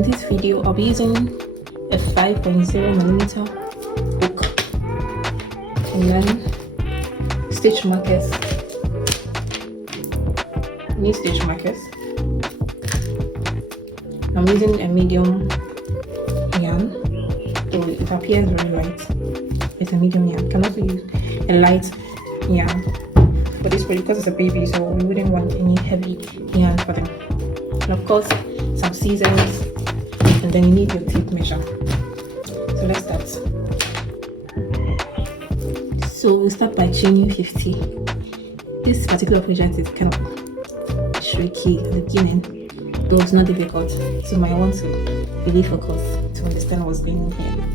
in this video I'll be using a 5.0mm hook and then stitch markers. You need stitch markers. I'm using a medium yarn, so it appears very light. It's a medium yarn. You can also use a light yarn for this project because it's a baby, so we wouldn't want any heavy yarn for them. And of course, some scissors, and then you need your tape measure. So let's start. So we'll start by chaining 50. This particular project is kind of tricky at the beginning, though it's not difficult, so you might want to really focus to understand what's going on here.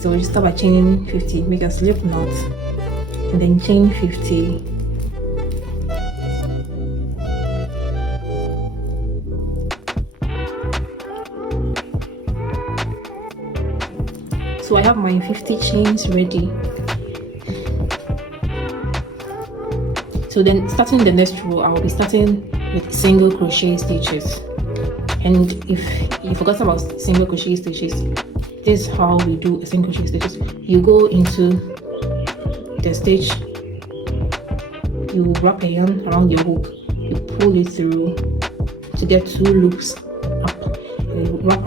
So we start by chaining 50, make a slip knot, and then chain 50. So I have my 50 chains ready. So then starting the next row, I will be starting with single crochet stitches. And if you forgot about single crochet stitches, this is how we do a single crochet stitches. You go into the stitch, you wrap a yarn around your hook, you pull it through to get 2 loops up. You wrap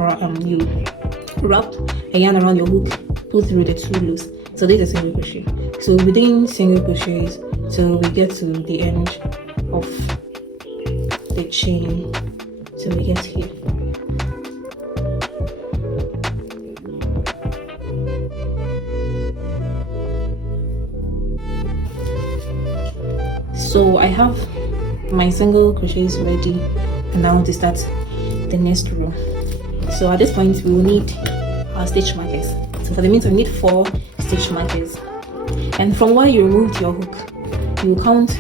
a yarn around your hook, pull through the 2 loops. So this is a single crochet. So within single crochets, so we get to the end of the chain, so we get here. So I have my single crochets ready, and now to start the next row. So at this point we will need our stitch markers. So for the meantime, we need 4 stitch markers, and from where you removed your hook, you count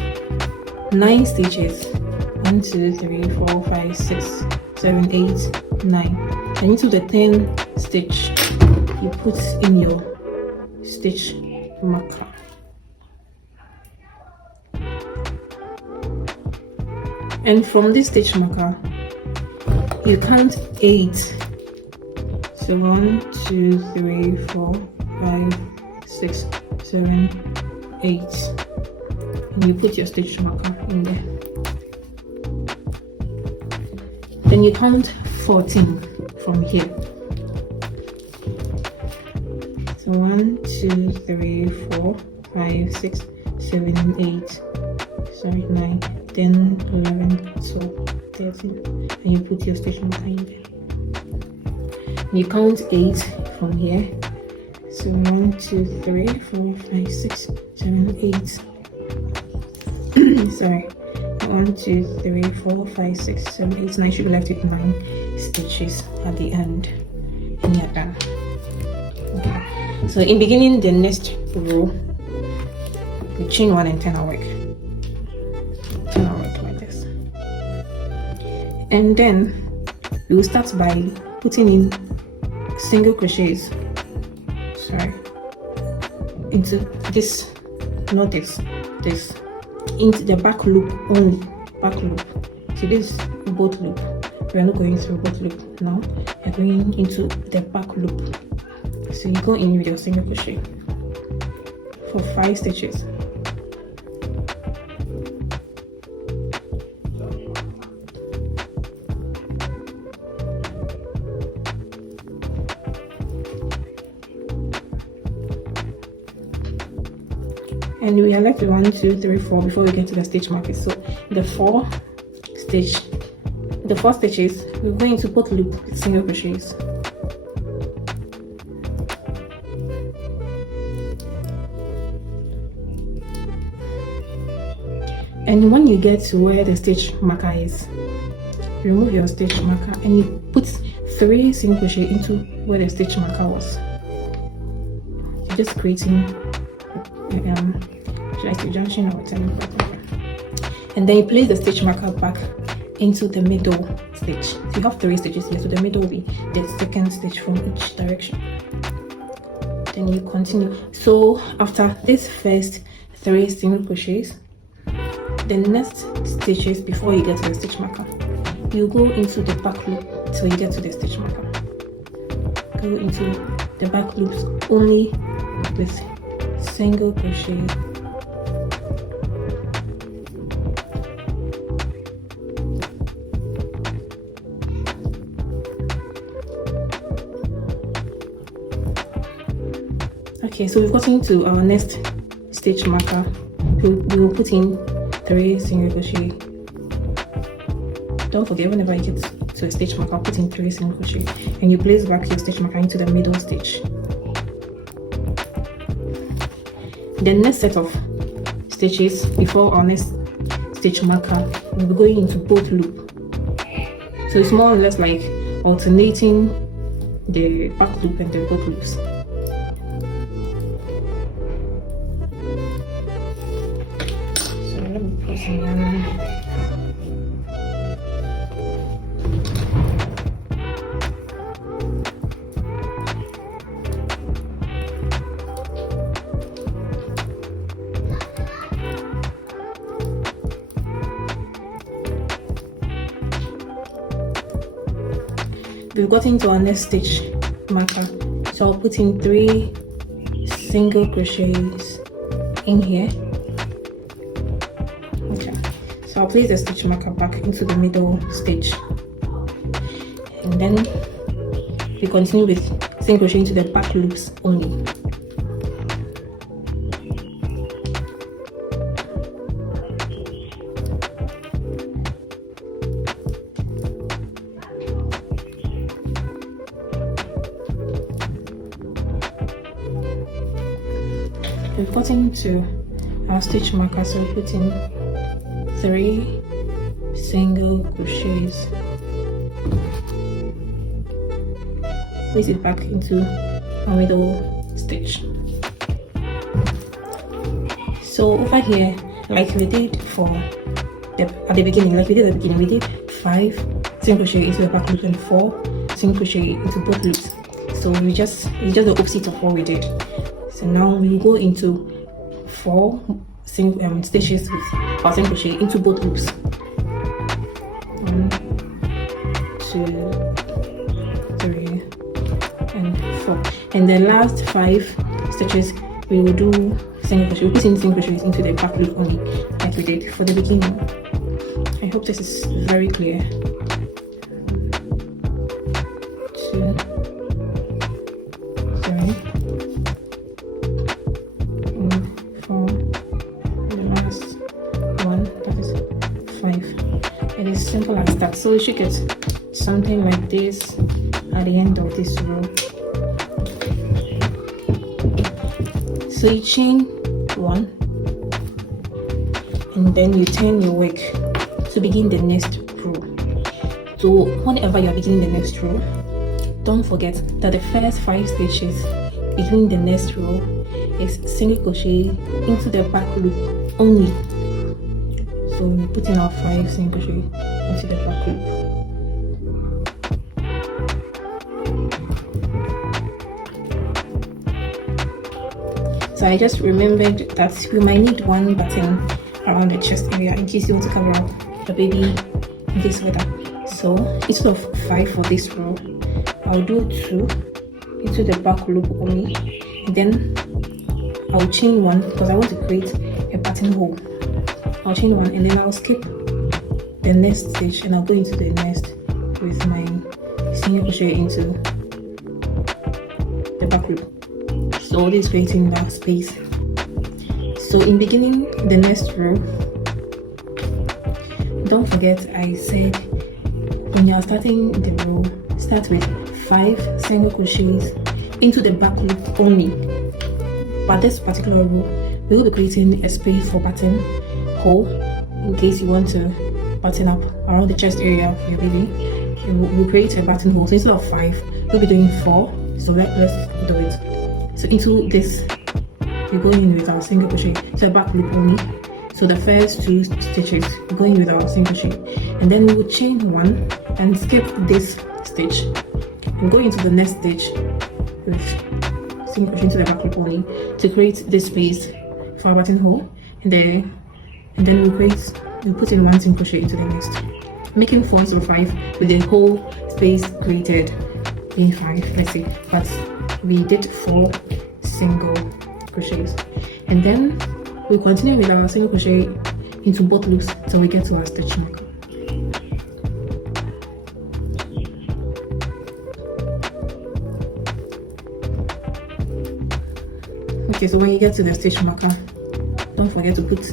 9 stitches. 1, 2, 3, 4, 5, 6, 7, 8, 9. And into the 10th stitch, you put in your stitch marker. And from this stitch marker, you count 8. So 1, 2, 3, 4, 5, 6, 7, 8. And you put your stitch marker in there. Then you count 14 from here. So 1, 2, 3, 4, 5, 6, 7, 8, 9, 10, 11, 12, 13, and you put your stitch marker in there. And you count 8 from here. So 1, 2, 3, 4, 5, 6, 7, 8. Sorry. 1, 2, 3, 4, 5, 6, 7, 8, 9. Should be left with 9 stitches at the end, and you're done. Okay. So in beginning the next row, we chain 1 and 10 our work. 10 our work like this, and then we will start by putting in single crochets. Sorry, into this, not this, into the back loop only, back loop. So this is both loop. We are not going through both loop now. We are going into the back loop. So you go in with your single crochet for 5 stitches. And we are left with 1, 2, 3, 4 before we get to the stitch markers. So the 4 stitches, we're going to both loop with single crochets. And when you get to where the stitch marker is, remove your stitch marker and you put 3 single crochet into where the stitch marker was. You're just creating like a junction or whatever. And then you place the stitch marker back into the middle stitch. So you have 3 stitches here, so the middle will be the 2nd stitch from each direction. Then you continue. So after this first 3 single crochets, the next stitches before you get to the stitch marker, you go into the back loop till you get to the stitch marker. Go into the back loops only with single crochet. Okay, so we've gotten to our next stitch marker. We will put in 3 single crochet. Don't forget, whenever you get to a stitch marker, put in 3 single crochet, and you place back your stitch marker into the middle stitch. The next set of stitches before our next stitch marker, we'll be going into both loop. So it's more or less like alternating the back loop and the both loops. So let me put some yarn. We've gotten to our next stitch marker, so I'll put in 3 single crochets in here. Okay, so I'll place the stitch marker back into the middle stitch, and then we continue with single crochet into the back loops only. We've gotten to our stitch marker, so we put in 3 single crochets, place it back into our middle stitch. So over here, like we did at the beginning, we did 5 single crochet into the back loop and 4 single crochet into both loops. So it's just the opposite of what we did. So now we go into 4 single stitches with our single crochet into both loops. 1, 2, 3, and 4. And the last 5 stitches we will do single crochet. We'll put in single crochets into the back loop only, like we did for the beginning. I hope this is very clear. 2, 3. It is simple as that. So you should get something like this at the end of this row. So you chain 1 and then you turn your work to begin the next row. So whenever you are beginning the next row, don't forget that the first 5 stitches beginning the next row is single crochet into the back loop only. So we put in our 5 single crochet into the back loop. So I just remembered that we might need 1 button around the chest area in case you want to cover up the baby in this weather. So instead of 5 for this row, I'll do 2 into the back loop only, and then I'll chain 1 because I want to create a buttonhole. I'll chain 1 and then I'll skip the next stitch and I'll go into the next with my single crochet into the back loop. So this is creating that space. So in beginning the next row, don't forget I said when you are starting the row, start with 5 single crochets into the back loop only. But this particular row, we will be creating a space for buttonhole in case you want to button up around the chest area of your baby. We'll create a buttonhole. So instead of 5, we'll be doing 4. So let's do it. So into this, we're going in with our single crochet to the back loop only. So the first 2 stitches, we're going with our single crochet, and then we will chain 1 and skip this stitch and go into the next stitch with single crochet into the back loop only to create this space for our buttonhole, and then we'll put in 1 single crochet into the next. making 4 to 5 with the whole space created being 5, let's say, but we did 4 single crochets, and then we continue with our single crochet into both loops till we get to our stitch marker. Okay, so when you get to the stitch marker, don't forget to put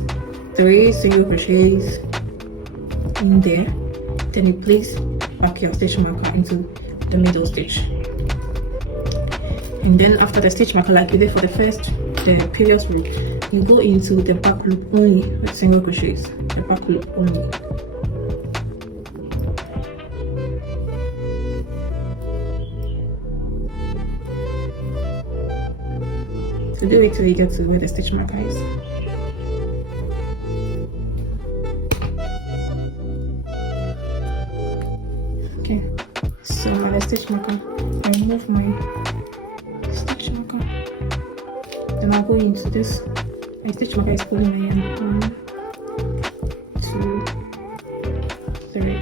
3 single crochets in there, then you place back your stitch marker into the middle stitch, and then after the stitch marker, like you did for the previous row, you go into the back loop only with single crochets, the back loop only. So do it till you get to where the stitch marker is. Okay, so at the stitch marker, I remove my stitch marker. Then I'll go into this. My stitch marker is pulling my end. 1, 2, 3.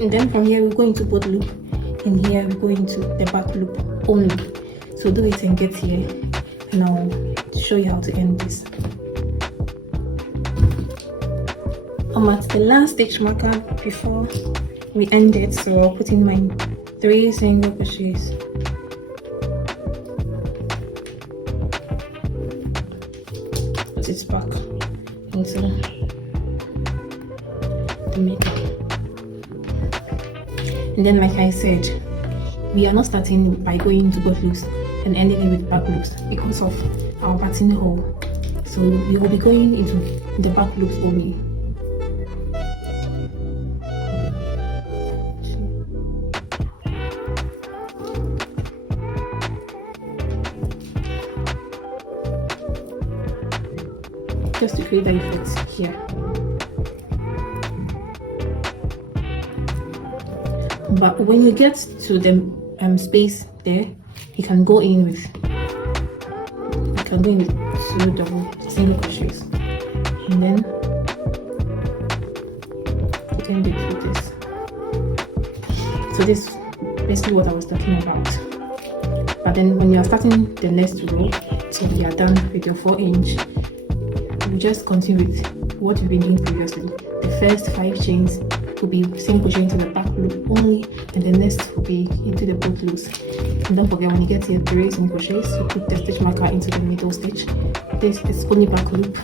And then from here we go into both loop, and here we go into the back loop only. So do it and get here, and I'll show you how to end this. I'm at the last stitch marker before we end it, so I'll put in my 3 single crochets. Put it back into the middle. And then, like I said, we are not starting by going into both loops and ending it with back loops because of our buttonhole. So we will be going into the back loops only. Just to create the effect here. But when you get to the space there, you can go in with 2 double single crochets, and then you can do it with this. So this is basically what I was talking about. But then when you are starting the next row, so you are done with your 4-inch, you just continue with what you've been doing previously. The first 5 chains will be single crochet into the back loop only, and the next will be into the both loops. And don't forget, when you get here 3 single crochets, you put the stitch marker into the middle stitch. This is only back loop,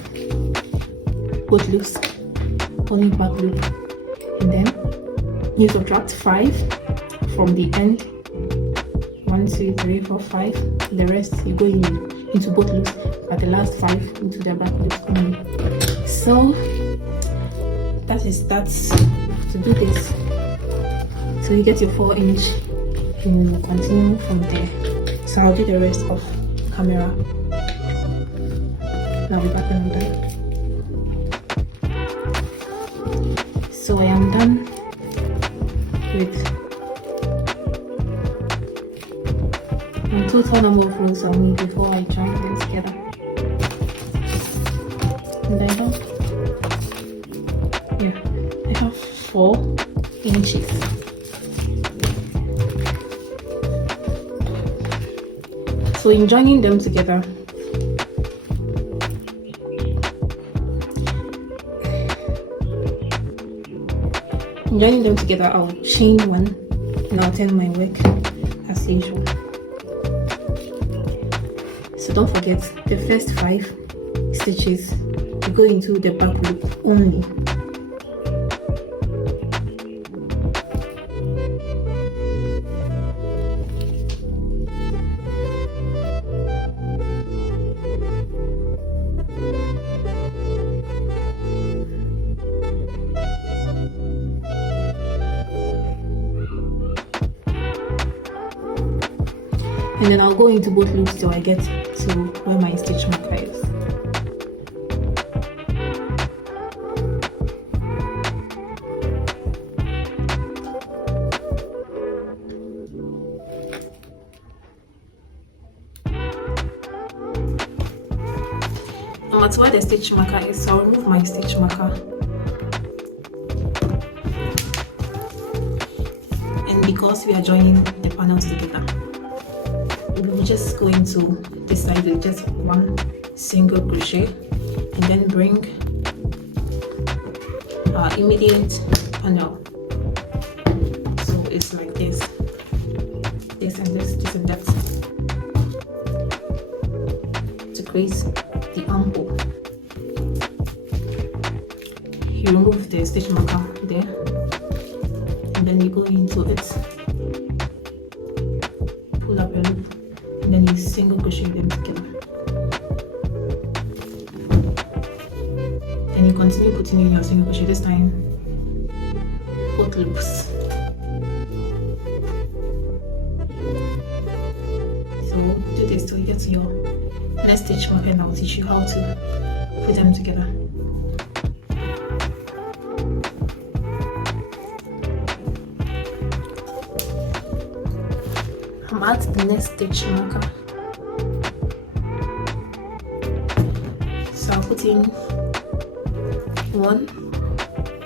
both loops, only back loop, and then you subtract 5 from the end. 1, 2, 3, 4, 5. The rest you go into both loops, but the last 5 into the back loop only. So that to do this. So you get your 4-inch, and you continue from there. So I'll do the rest of camera. I'll be back when I'm done. So I am done with my total number of rows I need before I join them together. And I have 4 inches. So in joining them together, I'll chain 1 and I'll turn my work as usual. So don't forget, the first 5 stitches you go into the back loop only. And then I'll go into both loops till I get to where my stitch marker is. I'm But where the stitch marker is, so I'll remove my stitch marker. And because we are joining the panels together, we'll just go into this side with just one single crochet and then bring our immediate panel. So it's like this and this and that to create the armhole. You remove the stitch marker there and then you go into it, pull up a loop, and then you single crochet them together. Then you continue putting in your single crochet, this time both loops. So do this till you get to your next stitch marker, and I'll teach you how to put them together. I'm at the next stitch marker, so I'll put in one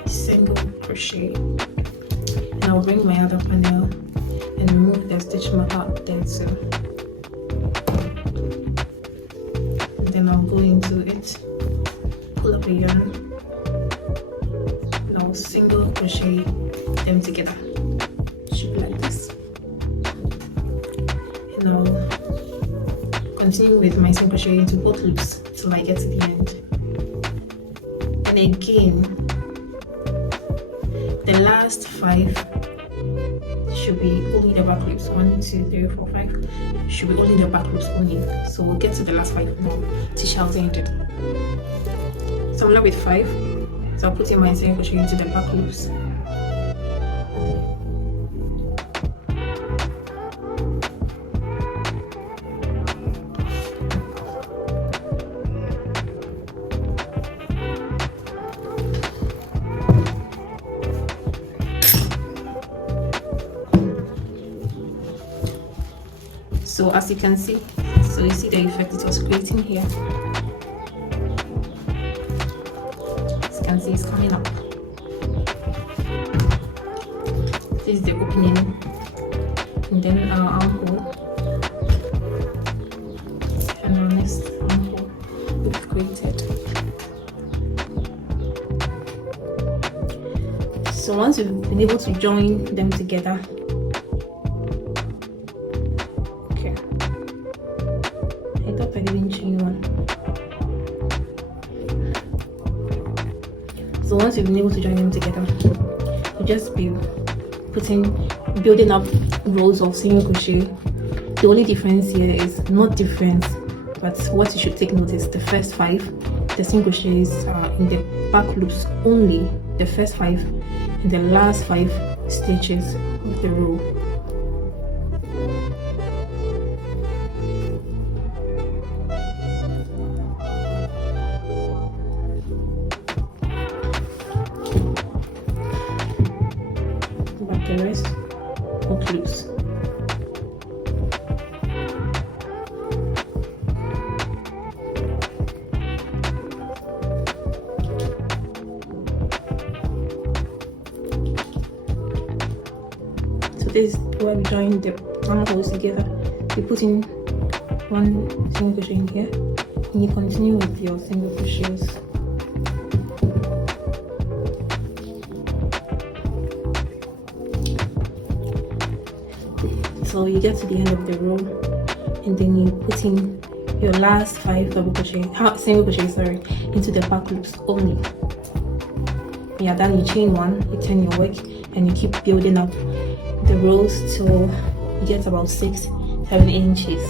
single crochet and I'll bring my other panel and remove the stitch marker up there too. And then I'll go into it, pull up a yarn, and I'll single crochet them together. It should be like this. And I'll continue with my single crochet into both loops till I get to the end. And again, the last 5 should be only the back loops. 1, 2, 3, 4, 5 should be only the back loops only. So we'll get to the last 5 now. Teach how to end it. So I'm left with 5. So I'll put in my single crochet into the back loops. So as you can see, so you see the effect it was creating here. As you can see, it's coming up. This is the opening, and then our armhole, and our next armhole we've created. So once you've been able to join them together, I didn't chain one. So once you've been able to join them together, you just be building up rows of single crochet. The only difference here is not difference, but what you should take note is the first 5, the single crochets are in the back loops only, the first 5 and the last 5 stitches of the row. The rest hook loops. So this is where we join the armholes together. You put in one single crochet in here and you continue with your single crochets. So you get to the end of the row and then you put in your last 5 single crochet into the back loops only. When you're done, you chain 1, you turn your work, and you keep building up the rows till you get about 6-7 inches.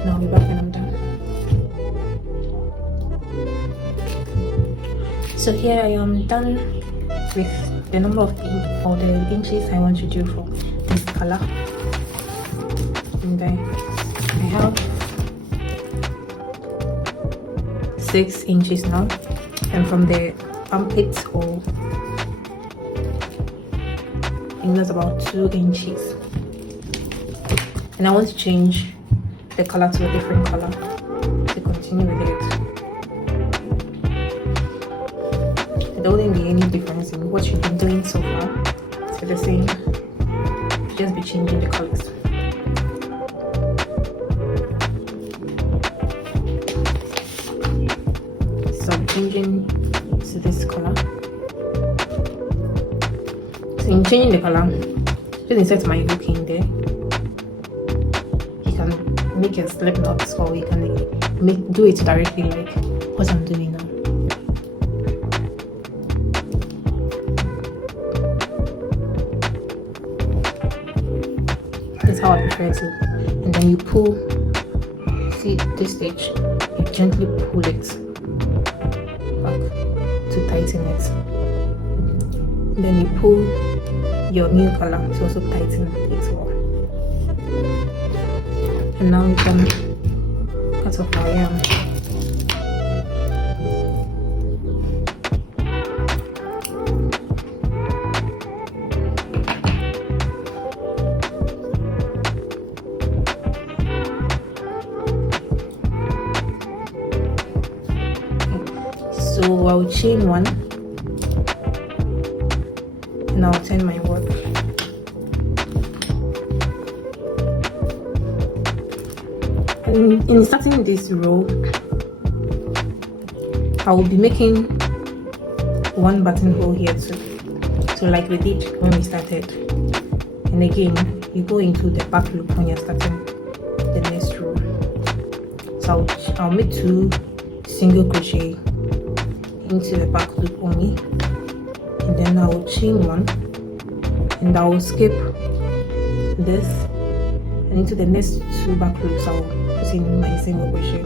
And I'll be back when I'm done. So here I am done with the number of the inches I want to do for this color. And then I have 6 inches now, and from the armpit hole I think that's about 2 inches, and I want to change the color to a different color to continue with it. there wouldn't be any difference in what you've been doing so far. So the same, just be changing the colors. So I'm changing to this color. So in changing the color, just insert my hook in there. You can make a slip knot, or you can do it directly like what I'm doing now. That's how I prefer to. And then you pull, see this stitch, you gently pull it back to tighten it. And then you pull your new color to also tighten it well. And now you can cut off our yarn. So I'll chain one and I'll turn my work. In starting this row, I will be making one buttonhole here too, so like we did when we started. And again, you go into the back loop when you're starting the next row. So I'll make 2 single crochet into the back loop only, and then I will chain one, and I will skip this, and into the next 2 back loops I will put in my single crochet.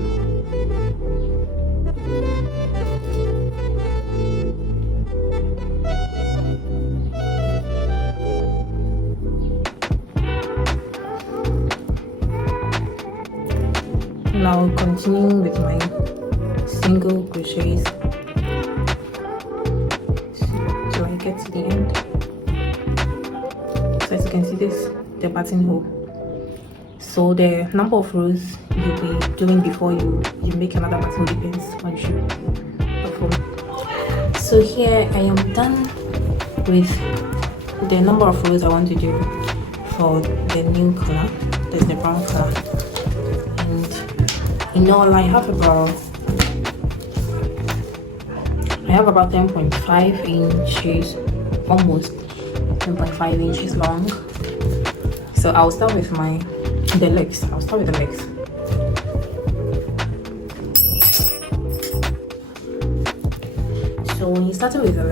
And I will continue with my single crochets till I get to the end. So as you can see, this the buttonhole. So the number of rows you'll be doing before you make another buttonhole depends on you perform. So here I am done with the number of rows I want to do for the new color. There's the brown color, and in all I have about 10.5 inches, almost 10.5 inches long. So I'll start with the legs. I'll start with the legs. So when you start with the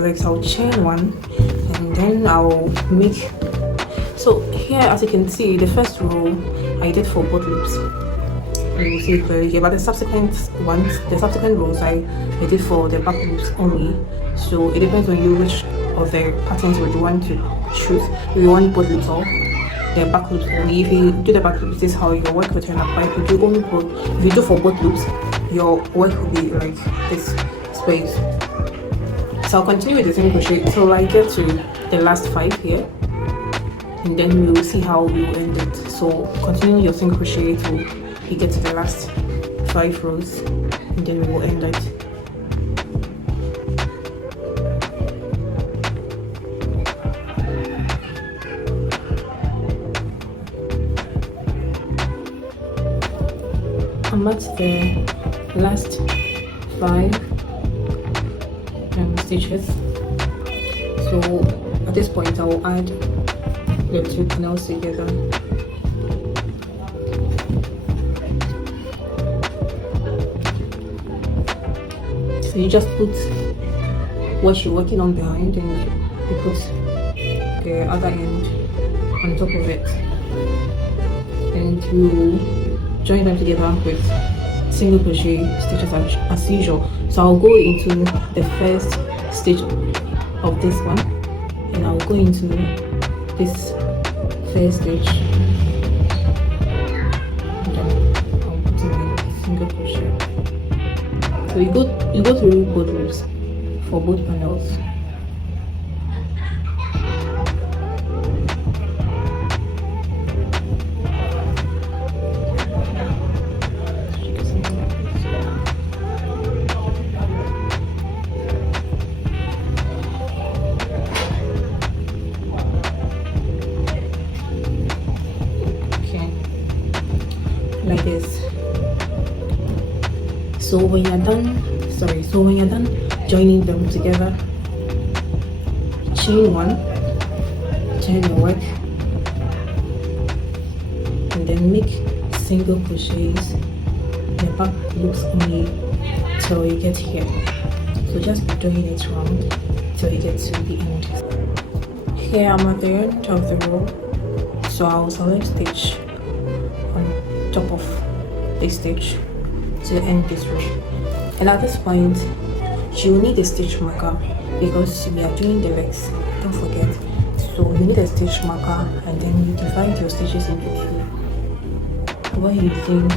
legs, I'll chain one, and then I'll make. So here, as you can see, the first row I did for both loops. You will see it clearly here, but the subsequent rows I did for the back loops only. So it depends on you which of the patterns would you want to choose. If you want both loops or the back loops only. If you do the back loops, this is how your work will turn out. But if you do for both loops, your work will be like this space. So I'll continue with the same crochet till I get to the last 5 here, and then we will see how we will end it. So continue your single crochet till you get to the last 5 rows, and then we will end it. I'm at the last 5 stitches. So at this point I will add the 2 panels together. So you just put what you're working on behind, and you put the other end on top of it, and you join them together with single crochet stitches as usual. So I'll go into the first stitch of this one, and I'll go into this first stitch, and then I'll put in a single crochet. So you go through both loops for both panels. So when you're done joining them together, chain one, turn your work, and then make single crochets. The back loops only till you get here. So just be doing it round till you get to the end. Here I'm at the end of the row, so I'll select stitch on top of this stitch to end this row. And at this point you'll need a stitch marker because we are doing the legs, don't forget. So you need a stitch marker, and then you divide your stitches into two. When you think